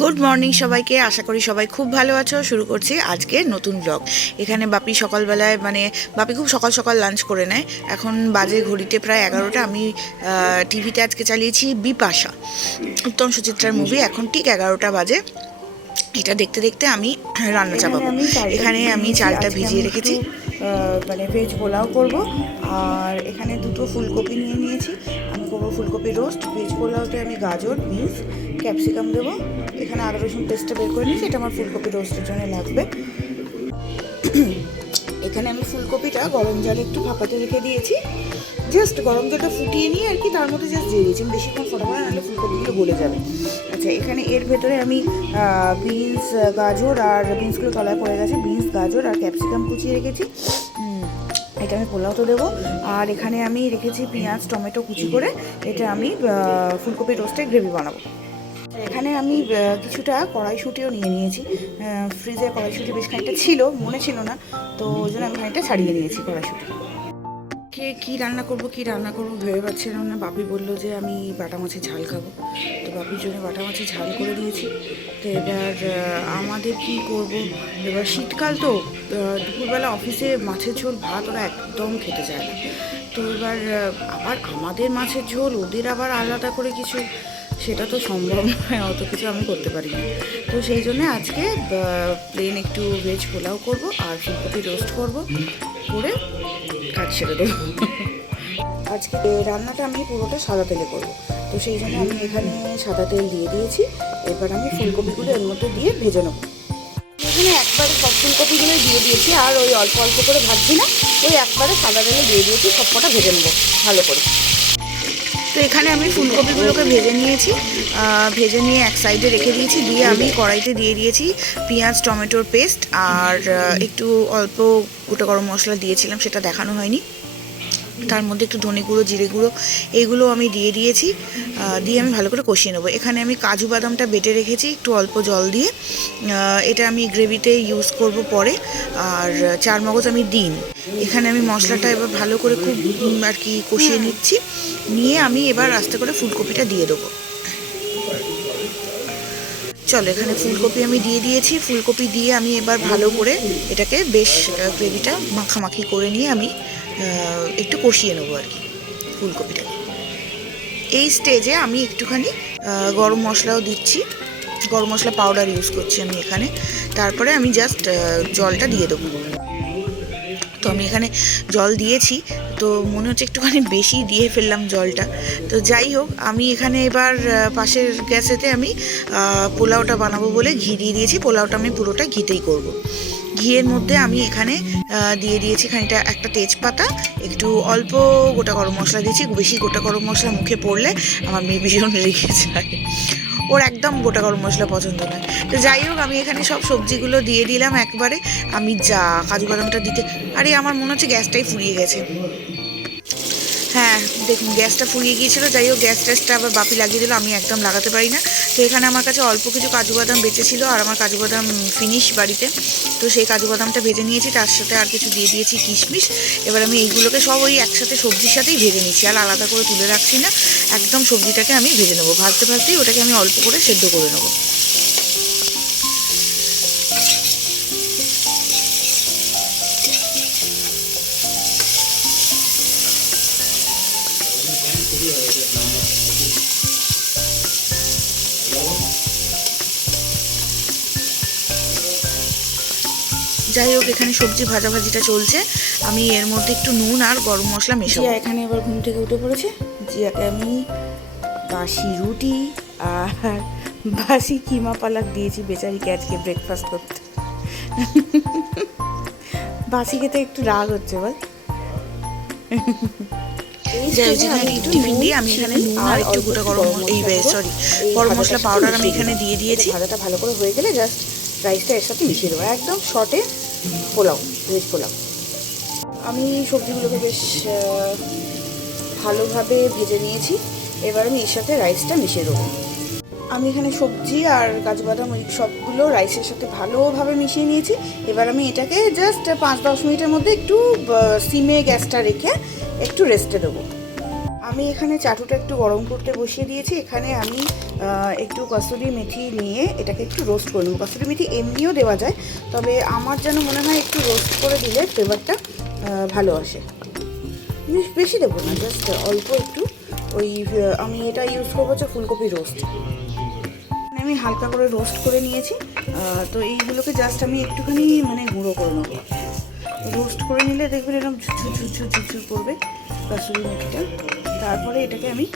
Good morning সবাইকে, আশা করি সবাই খুব ভালো আছো। শুরু করছি আজকে নতুন ব্লগ। এখানে বাপি সকালবেলায় বাপি খুব সকাল সকাল লাঞ্চ করে নেয়। এখন বাজে ঘড়িতে প্রায় 11টা। আমি টিভিতে আজকে চালিয়েছি বিপাশা, উত্তম সুচিত্রার মুভি। এখন ঠিক 11টা বাজে। এটা দেখতে দেখতে আমি রান্না চাপাবো। এখানে আমি চালটা ভিজিয়ে রেখেছি, ভেজ পোলাও করব। আর এখানে দুটো ফুলকপি নিয়ে নিয়েছি, আমি করবো ফুলকপি রোস্ট। ভেজ পোলাওতে আমি গাজর, বিনস, ক্যাপসিকাম দেবো। এখানে আদা রসুন পেস্টটা বের করে নিয়েছি, এটা আমার ফুলকপি রোস্টের জন্য লাগবে। এখানে আমি ফুলকপিটা গরম জলে একটু ভাপাতে রেখে দিয়েছি। জাস্ট গরম জলটা ফুটিয়ে নিয়ে আর কি তার মধ্যে জাস্ট দিয়ে দিয়েছি। বেশিক্ষণ ফোটাবো না, নাহলে ফুলকপিগুলো গলে যাবে। আচ্ছা, এখানে এর ভেতরে আমি বিনস, গাজর, আর বিনসগুলো তলায় পড়ে গেছে, বিনস, গাজর আর ক্যাপসিকাম কুচিয়ে রেখেছি। এটা আমি পোলাওতে দেবো। আর এখানে আমি রেখেছি পেঁয়াজ, টমেটো কুচি করে। এটা আমি ফুলকপি রোস্টের গ্রেভি বানাবো। এখানে আমি কিছুটা কড়াইশুঁটিও নিয়ে নিয়েছি। ফ্রিজে কড়াইশুঁটি বেশ খানিকটা ছিল, মনে ছিল না, তো ওই জন্য আমি খানিকটা ছাড়িয়ে নিয়েছি কড়াইশুঁটি। কী রান্না করবো ভেবে পাচ্ছিলাম না। বাপি বললো যে আমি বাটা মাছের ঝাল খাবো, তো বাপির জন্য বাটা মাছের ঝাল করে দিয়েছি। তো এবার আমাদের কি করব, এবার শীতকাল তো দুপুরবেলা অফিসে মাছের ঝোল ভাত ওরা একদম খেতে চায় না। তো এবার আবার আমাদের মাছের ঝোল, ওদের আবার আলাদা করে কিছু, সেটা তো সম্ভব নয়, অত কিছু আমি করতে পারি না। তো সেই জন্য আজকে প্লেন একটু ভেজ পোলাও করবো আর ফুলকপি রোস্ট করবো, করে কাজ সেরে দেবো। আজকে রান্নাটা আমি পুরোটা সাদা তেলে করবো, তো সেই জন্য আমি এখানে সাদা তেল দিয়ে দিয়েছি। এবার আমি ফুলকপিগুলো এর মধ্যে দিয়ে ভেজে নেবো। এখানে একবারে সব ফুলকপিগুলোই দিয়ে দিয়েছি, আর ওই অল্প অল্প করে ভাজছি না, ওই একবারে সাদা তেলে দিয়ে দিয়েছি। সব কটা ভেজে নেবো ভালো করে। তো এখানে আমি ফুলকপিগুলোকে ভেজে নিয়েছি, ভেজে নিয়ে এক সাইডে রেখে দিয়েছি। দিয়ে আমি কড়াইতে দিয়ে দিয়েছি পেঁয়াজ, টমেটোর পেস্ট, আর একটু অল্প গোটা গরম মশলা দিয়েছিলাম, সেটা দেখানো হয়নি। তার মধ্যে একটু ধনে গুঁড়ো, জিরে গুঁড়ো, এইগুলো আমি দিয়ে দিয়েছি। দিয়ে আমি ভালো করে কষিয়ে নেবো। এখানে আমি কাজু বাদামটা বেটে রেখেছি একটু অল্প জল দিয়ে, এটা আমি গ্রেভিতে ইউজ করব পরে। আর চারমগজ আমি দিন। এখানে আমি মশলাটা এবার ভালো করে খুব আর কি কষিয়ে নিচ্ছি। নিয়ে আমি এবার আস্তে করে ফুলকপিটা দিয়ে দেবো। চলো, এখানে ফুলকপি আমি দিয়ে দিয়েছি। ফুলকপি দিয়ে আমি এবার ভালো করে এটাকে বেশ গ্রেভিটা মাখামাখি করে নিয়ে আমি একটু কষিয়ে নেবো আর কি ফুলকপিটাকে। এই স্টেজে আমি একটুখানি গরম মশলাও দিচ্ছি, গরম মশলা পাউডার ইউজ করছি আমি এখানে। তারপরে আমি জাস্ট জলটা দিয়ে দেবো। তো আমি এখানে জল দিয়েছি, তো মনে হচ্ছে একটুখানি বেশি দিয়ে ফেললাম জলটা। তো যাই হোক, আমি এখানে এবার পাশের গ্যাসেতে আমি পোলাওটা বানাবো বলে ঘি দিয়ে দিয়েছি। পোলাওটা আমি পুরোটা ঘিতেই করব। ঘিয়ের মধ্যে আমি এখানে দিয়ে দিয়েছি খানিকটা একটা তেজপাতা, একটু অল্প গোটা গরম মশলা দিয়েছি। বেশি গোটা গরম মশলা মুখে পড়লে আমার মেয়ে ভীষণ রেগে যায়, ওর একদম গোটা গরম মশলা পছন্দ নয়। তো যাই হোক, আমি এখানে সব সবজিগুলো দিয়ে দিলাম একবারে। আমি কাজু বাদামটা দিতে, আরে আমার মনে হচ্ছে গ্যাসটাই ফুরিয়ে গেছে। হ্যাঁ দেখুন, গ্যাসটা ফুরিয়ে গিয়েছিলো। যাই হোক, গ্যাসটা আবার বাপি লাগিয়ে দিল, আমি একদম লাগাতে পারি না। তো এখানে আমার কাছে অল্প কিছু কাজু বাদাম বেঁচেছিল, আর আমার কাজু বাদাম ফিনিশ বাড়িতে। তো সেই কাজু বাদামটা ভেজে নিয়েছি, তার সাথে আর কিছু দিয়ে দিয়েছি কিশমিশ। এবার আমি এইগুলোকে সব ওই একসাথে সবজির সাথেই ভেজে নিচ্ছি, আর আলাদা করে তুলে রাখছি না। একদম সবজিটাকে আমি ভেজে নেবো। ভাজতে ভাজতেই ওটাকে আমি অল্প করে সেদ্ধ করে নেবো। যাই হোক, এখানে সবজি ভাজাভাজিটা চলছে। আমি এর মধ্যে একটু নুন আর গরম মশলা মেশাবো। এখানে এবার ঘুম থেকে উঠে পড়েছে। জিয়াকে আমি বাসি রুটি আর বাসি কিমা পালাক দিয়েছি বেচারিকে আজকে ব্রেকফাস্ট করতে। বাসি খেতে একটু রাগ হচ্ছে বল। টিফিন দিয়ে আমি এখানে নুন আর একটু গোটা গরম মশলা পাউডার আমি এখানে দিয়ে দিয়েছি। ভাজাটা ভালো করে হয়ে গেলে জাস্ট রাইসটা এর সাথে মিশিয়ে দেবো। একদম শর্টে পোলাও, ভেজ পোলাও। আমি সবজিগুলোকে বেশ ভালোভাবে ভেজে নিয়েছি। এবার আমি এর সাথে রাইসটা মিশিয়ে দেবো। আমি এখানে সবজি আর কাজু বাদাম ওই সবগুলো রাইসের সাথে ভালোভাবে মিশিয়ে নিয়েছি। এবার আমি এটাকে জাস্ট 5-10 মিনিটের মধ্যে একটু সিমে গ্যাসটা রেখে একটু রেস্টে দেবো। আমি এখানে চাটুটা একটু গরম করতে বসিয়ে দিয়েছি। এখানে আমি একটু কসুরি মেথি নিয়ে এটাকে একটু রোস্ট করে নেবো। কসুরি মেথি এমনিও দেওয়া যায়, তবে আমার যেন মনে হয় একটু রোস্ট করে দিলে ফ্লেভারটা ভালো আসে। বেশি দেবো না, জাস্ট অল্প একটু। ওই আমি এটা ইউজ করবো হচ্ছে ফুলকপি রোস্ট। আমি হালকা করে রোস্ট করে নিয়েছি। তো এইগুলোকে জাস্ট আমি একটুখানি মানে গুঁড়ো করে নেবো। রোস্ট করে নিলে দেখবেন এরকম ঝুরঝুর করবে কাসুরি মেথিটা। তারপরে এটাকে আমি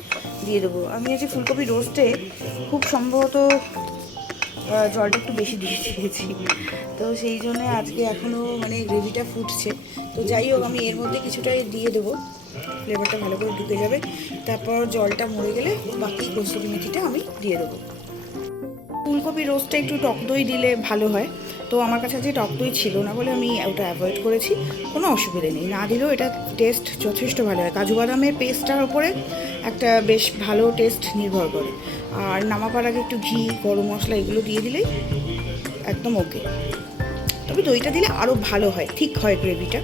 দিয়ে দেবো। আমি আজকে ফুলকপি রোস্টে খুব সম্ভবত জলটা একটু বেশি দিয়ে দিয়েছি, তো সেই জন্য আজকে এখনও মানে গ্রেভিটা ফুটছে। তো যাই হোক, আমি এর মধ্যে কিছুটাই দিয়ে দেবো, ফ্লেভারটা ভালো করে ঢুকে যাবে। তারপর জলটা মরে গেলে বাকি কসুরি মেথিটা আমি দিয়ে দেবো। ফুলকপি রোস্টটা একটু টক দই দিলে ভালো হয়, তো আমার কাছে আজকে টক দই ছিল না বলে আমি ওটা অ্যাভয়েড করেছি। কোনো অসুবিধে নেই, না দিলেও এটা টেস্ট যথেষ্ট ভালো হয়। কাজু বাদামের পেস্টটার ওপরে একটা বেশ ভালো টেস্ট নির্ভর করে। আর নামাবার আগে একটু ঘি, গরম মশলা এগুলো দিয়ে দিলেই একদম ওকে। তবে দইটা দিলে আরও ভালো হয়, ঠিক হয় গ্রেভিটা।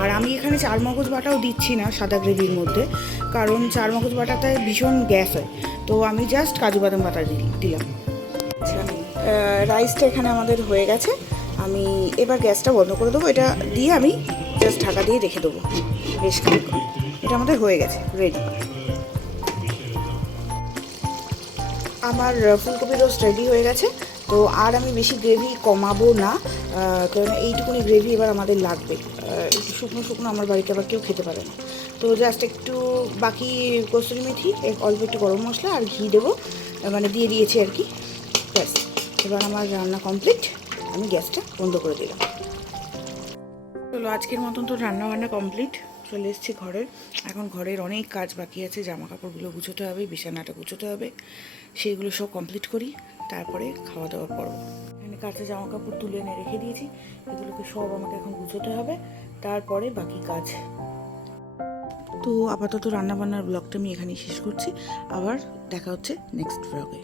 আর আমি এখানে চারমগজ বাটাও দিচ্ছি না সাদা গ্রেভির মধ্যে, কারণ চারমগজ বাটাতে ভীষণ গ্যাস হয়। তো আমি জাস্ট কাজু বাদাম বাটা দিলাম। আচ্ছা, রাইসটা এখানে আমাদের হয়ে গেছে। আমি এবার গ্যাসটা বন্ধ করে দেবো। এটা দিয়ে আমি জাস্ট ঢাকা দিয়ে রেখে দেবো বেশ খানিকক্ষণ। এটা আমাদের হয়ে গেছে, রেডি। আমার ফুলকপি রোস্ট রেডি হয়ে গেছে। তো আর আমি বেশি গ্রেভি কমাবো না, কারণ এইটুকুনি গ্রেভি এবার আমাদের লাগবে। একটু শুকনো শুকনো আমার বাড়িতে আবার কেউ খেতে পারে না। তো জাস্ট একটু বাকি কসুরি মেথি, অল্প একটু গরম মশলা আর ঘি দেবো, মানে দিয়ে দিয়েছি আর কি। ব্যাস, এবার আমার রান্না কমপ্লিট। আমি গ্যাসটা বন্ধ করে দিলাম। চলো, আজকের মতন তো রান্না কমপ্লিট। চলে এসেছি ঘরে। এখন ঘরের অনেক কাজ বাকি আছে, জামা কাপড়গুলো গুছোতে হবে, বিছানাটা গুছোতে হবে, সেইগুলো সব কমপ্লিট করি, তারপরে খাওয়া দাওয়া করবো। এখানে কাঁচা জামা কাপড় তুলে এনে রেখে দিয়েছি, এগুলোকে সব আমাকে এখন গুছোতে হবে, তারপরে বাকি কাজ। তো আপাতত রান্নাবান্নার ব্লগটা আমি এখানেই শেষ করছি। আবার দেখা হচ্ছে নেক্সট ব্লগে।